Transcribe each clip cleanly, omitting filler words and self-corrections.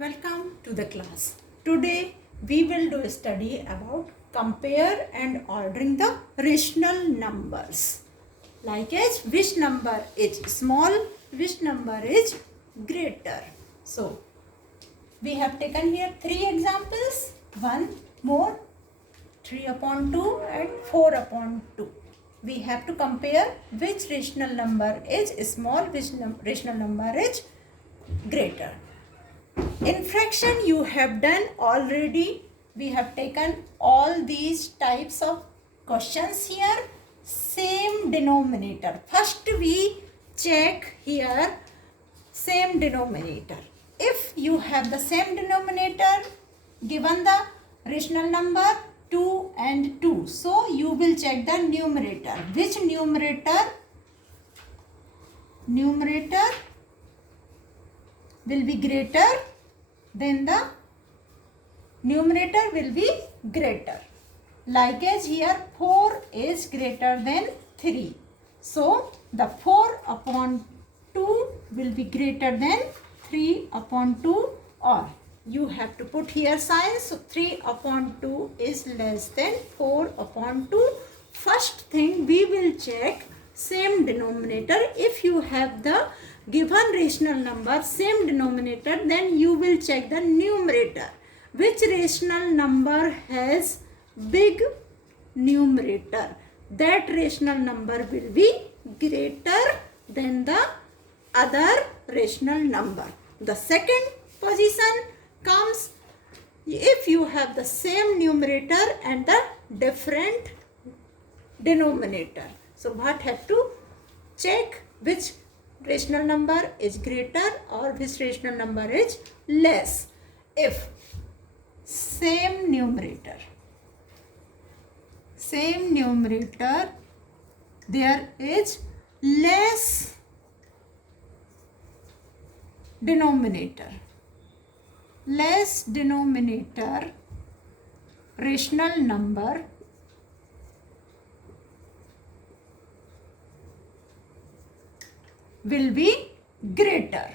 Welcome to the class. Today we will do a study about compare and ordering the rational numbers. Like as which number is small, which number is greater. So we have taken here 3 examples. One more, 3 upon 2 and 4 upon 2. We have to compare which rational number is small, which rational number is greater. In fraction you have done already. We have taken all these types of questions here. Same denominator. First we check here same denominator. If you have the same denominator, given the rational number 2 and 2. So you will check the numerator. Which numerator? Numerator will be greater, then the numerator will be greater. Like as here 4 is greater than 3. So the 4 upon 2 will be greater than 3 upon 2, or you have to put here signs. So 3 upon 2 is less than 4 upon 2. First thing we will check same denominator. If you have the given rational number same denominator, then you will check the numerator. Which rational number has big numerator? That rational number will be greater than the other rational number. The second position comes if you have the same numerator and the different denominator. So what have to check? Which rational number is greater or which rational number is less? If same numerator, there is less denominator, rational number will be greater.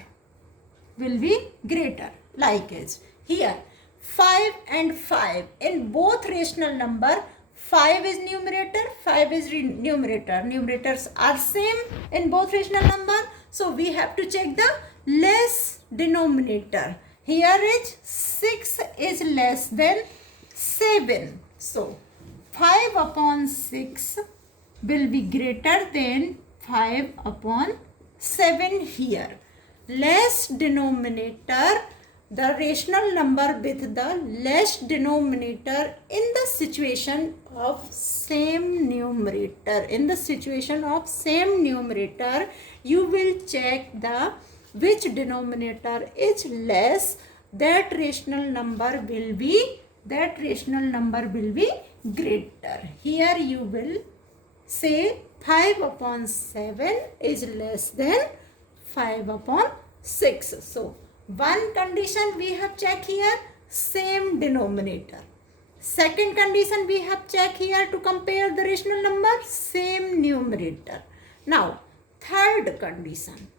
Like as here 5 and 5, in both rational number 5 is numerator, 5 is numerator. Numerators are same in both rational number. So we have to check the less denominator. Here is 6 is less than 7. So 5 upon 6 will be greater than 5 upon 7 here. Less denominator, the rational number with the less denominator in the situation of same numerator. You will check the which denominator is less. That rational number will be greater. Here you will say 5 upon 7 is less than 5 upon 6. So one condition we have checked here, same denominator. Second condition we have checked here to compare the rational number, same numerator. Now third condition,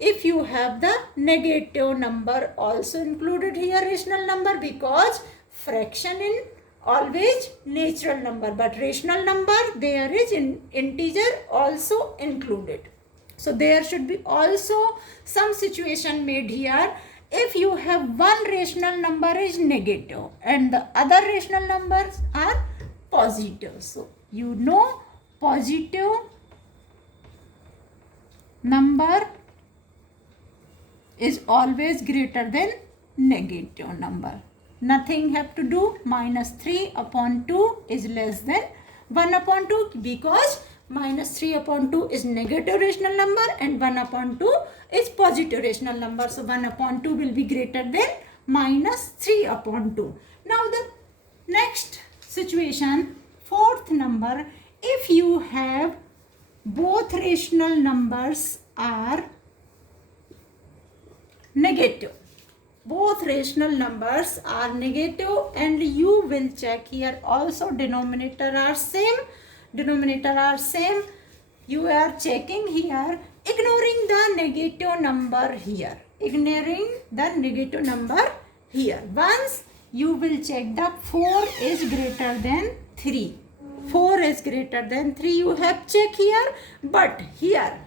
if you have the negative number also included here, rational number, because fraction in always natural number, but rational number there is in integer also included. So there should be also some situation made here. If you have one rational number is negative and the other rational numbers are positive. So you know positive number is always greater than negative number. Nothing have to do. Minus 3 upon 2 is less than 1 upon 2 because minus 3 upon 2 is negative rational number and 1 upon 2 is positive rational number. So 1 upon 2 will be greater than minus 3 upon 2. Now the next situation, fourth number, if you have both rational numbers are negative. Both rational numbers are negative and you will check here also denominator are same. You are checking here ignoring the negative number here. Ignoring the negative number here. Once you will check the 4 is greater than 3. 4 is greater than 3 you have check here, but here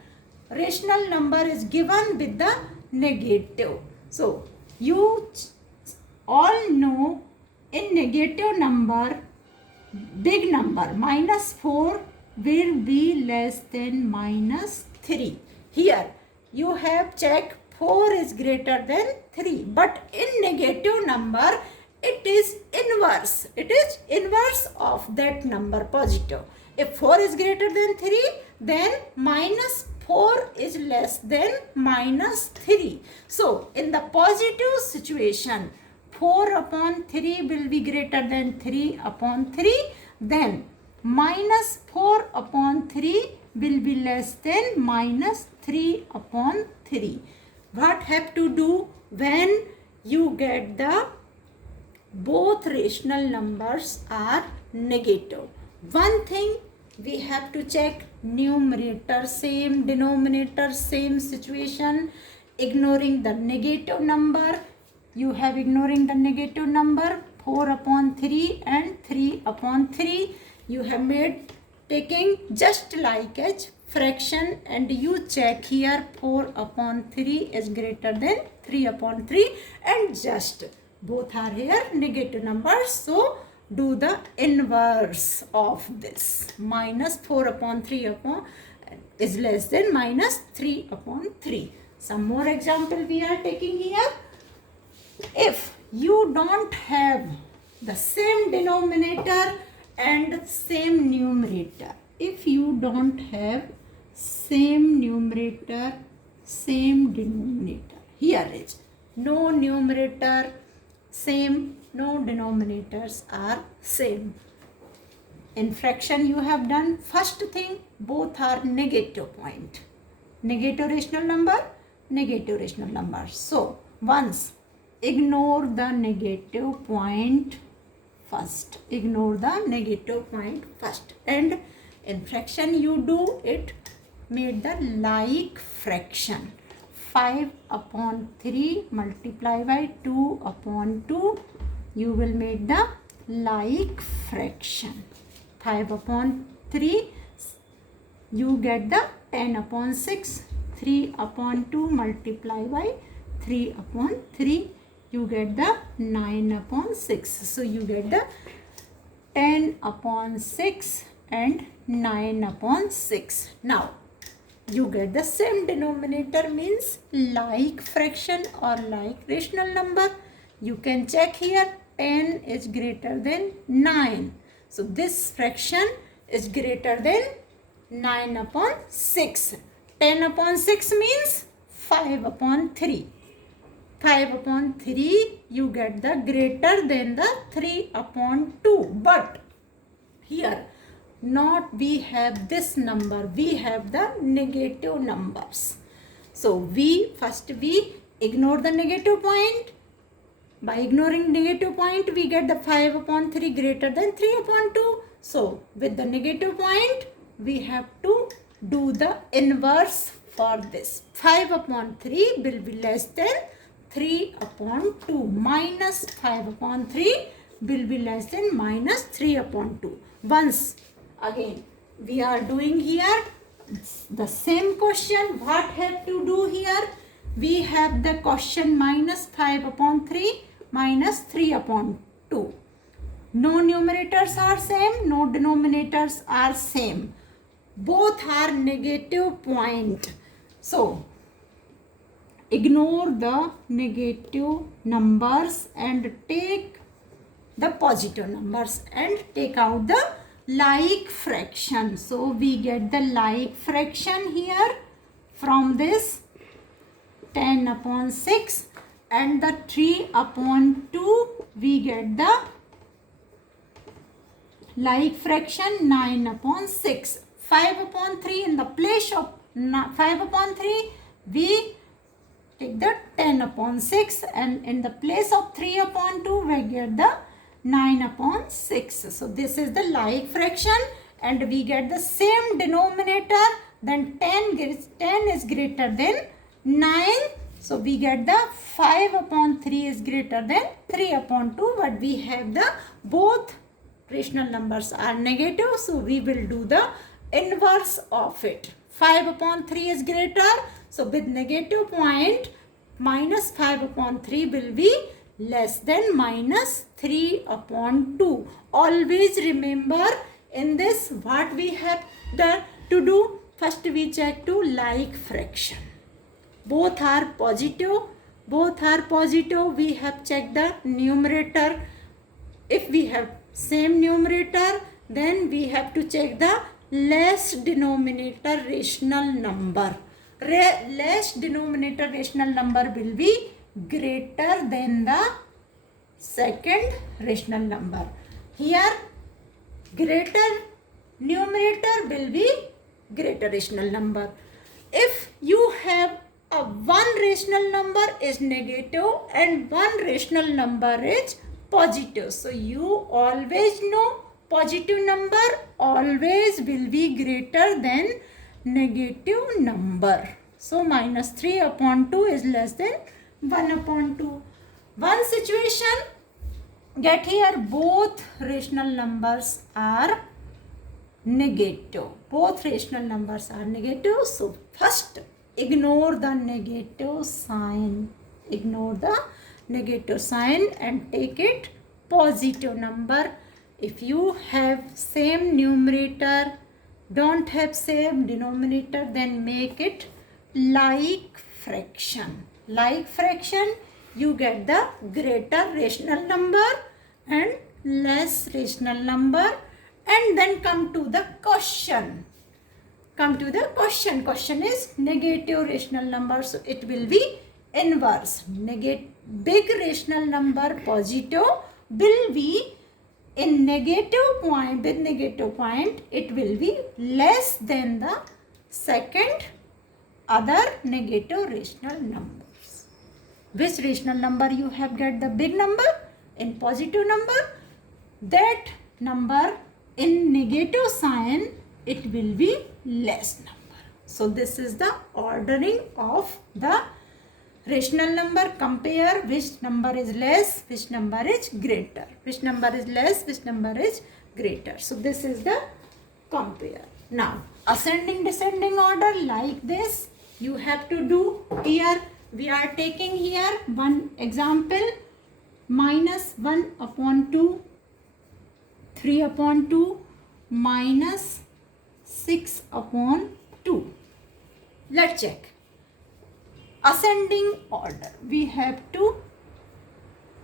rational number is given with the negative. So you all know in negative number, big number -4 will be less than -3. Here you have checked 4 is greater than 3, but in negative number it is inverse. It is inverse of that number positive. If 4 is greater than 3, then -4 is less than -3. So in the positive situation, 4 upon 3 will be greater than 3 upon 3. Then -4 upon 3 will be less than -3 upon 3. What have to do when you get the both rational numbers are negative? One thing we have to check, numerator same, denominator same situation. Ignoring the negative number, you have ignoring the negative number 4 upon 3 and 3 upon 3. You have made taking just like as fraction, and you check here 4 upon 3 is greater than 3 upon 3, and just both are here negative numbers. So do the inverse of this. -4 upon 3 upon is less than -3 upon 3. Some more example we are taking here. If you don't have the same denominator and same numerator, if you don't have same numerator, same denominator, here is no numerator same, no denominators are same. In fraction you have done first thing, both are negative point. Negative rational number, negative rational number. So once ignore the negative point first. Ignore the negative point first. And in fraction you do it, made the like fraction. 5 upon 3 multiply by 2 upon 2. You will make the like fraction. 5 upon 3, you get the 10 upon 6. 3 upon 2 multiply by 3 upon 3. You get the 9 upon 6. So you get the 10 upon 6 and 9 upon 6. Now you get the same denominator, means like fraction or like rational number. You can check here 10 is greater than 9. So this fraction is greater than 9 upon 6. 10 upon 6 means 5 upon 3. 5 upon 3 you get the greater than the 3 upon 2. But here not we have this number, we have the negative numbers. So we ignore the negative point. By ignoring negative point we get the 5 upon 3 greater than 3 upon 2. So with the negative point we have to do the inverse for this. 5 upon 3 will be less than 3 upon 2. Minus 5 upon 3 will be less than minus 3 upon 2. Once again we are doing here the same question. What have to do here? We have the question minus 5 upon 3 minus 3 upon 2. No numerators are same, no denominators are same. Both are negative point. So ignore the negative numbers and take the positive numbers and take out the like fraction. So we get the like fraction here from this 10 upon 6, and the 3 upon 2 we get the like fraction 9 upon 6. 5 upon 3 in the place of 5 upon 3 we take the 10 upon 6, and in the place of 3 upon 2 we get the 9 upon 6. So this is the like fraction, and we get the same denominator then 10 is greater than 9. So we get the 5 upon 3 is greater than 3 upon 2, but we have the both rational numbers are negative, so we will do the inverse of it. 5 upon 3 is greater, so with negative point, minus 5 upon 3 will be less than minus 3 upon 2. Always remember in this what we have to do. First we check to like fraction. Both are positive. We have checked the numerator. If we have same numerator, then we have to check the less denominator rational number. Less denominator rational number will be greater than the second rational number. Here greater numerator will be greater rational number. If you have a one rational number is negative and one rational number is positive, so you always know positive number always will be greater than negative number. So minus 3 upon 2 is less than 1 upon 2. One situation, get here both rational numbers are negative. Both rational numbers are negative. So first ignore the negative sign. Ignore the negative sign and take it positive number. If you have same numerator, don't have same denominator, then make it like fraction. Like fraction, you get the greater rational number and less rational number, and then come to the question. Question is negative rational number, so it will be inverse. Big rational number positive will be in negative point. With negative point, it will be less than the second other negative rational numbers. Which rational number you have get the big number in positive number, that number in negative sign it will be less number. So this is the ordering of the rational number. Compare which number is less, which number is greater, which number is less, which number is greater. So this is the compare. Now ascending descending order like this you have to do. Here we are taking here one example, minus 1 upon 2, 3 upon 2, minus 6 upon 2. Let's check. Ascending order. We have to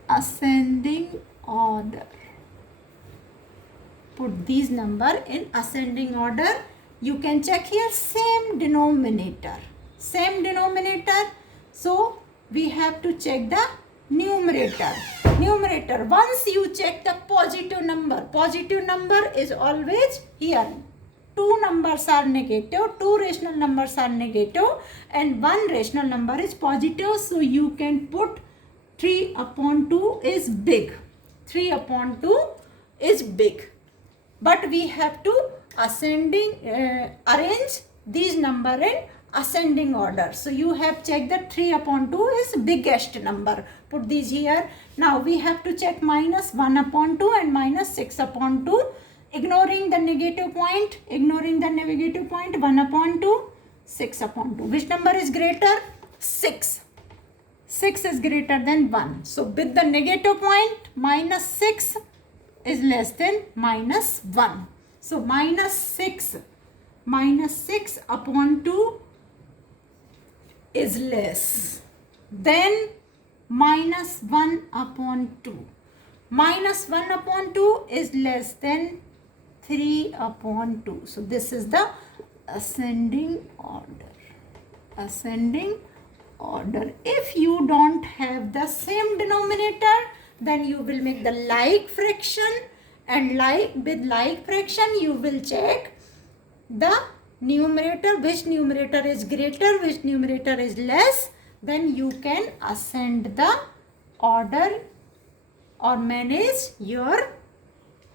ascending order. Put these number in ascending order. You can check here same denominator. Same denominator. So we have to check the numerator. Once you check the positive number is always here. Two numbers are negative, two rational numbers are negative, and one rational number is positive. So you can put 3 upon 2 is big. 3 upon 2 is big. But we have to arrange these number in ascending order. So you have checked that 3 upon 2 is biggest number. Put these here. Now we have to check minus 1 upon 2 and minus 6 upon 2. Ignoring the negative point, 1 upon 2, 6 upon 2. Which number is greater? 6. 6 is greater than 1. So with the negative point, minus 6 is less than minus 1. So minus 6 upon 2 is less than minus 1 upon 2. Minus 1 upon 2 is less than 3 upon 2. So this is the ascending order. Ascending order. If you don't have the same denominator, then you will make the like fraction, and with like fraction you will check the numerator, which numerator is greater, which numerator is less. Then you can ascend the order or manage your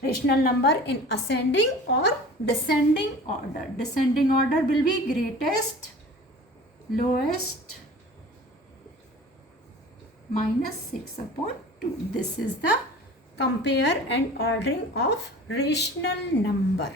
rational number in ascending or descending order. Descending order will be greatest, lowest, minus 6 upon 2. This is the compare and ordering of rational number.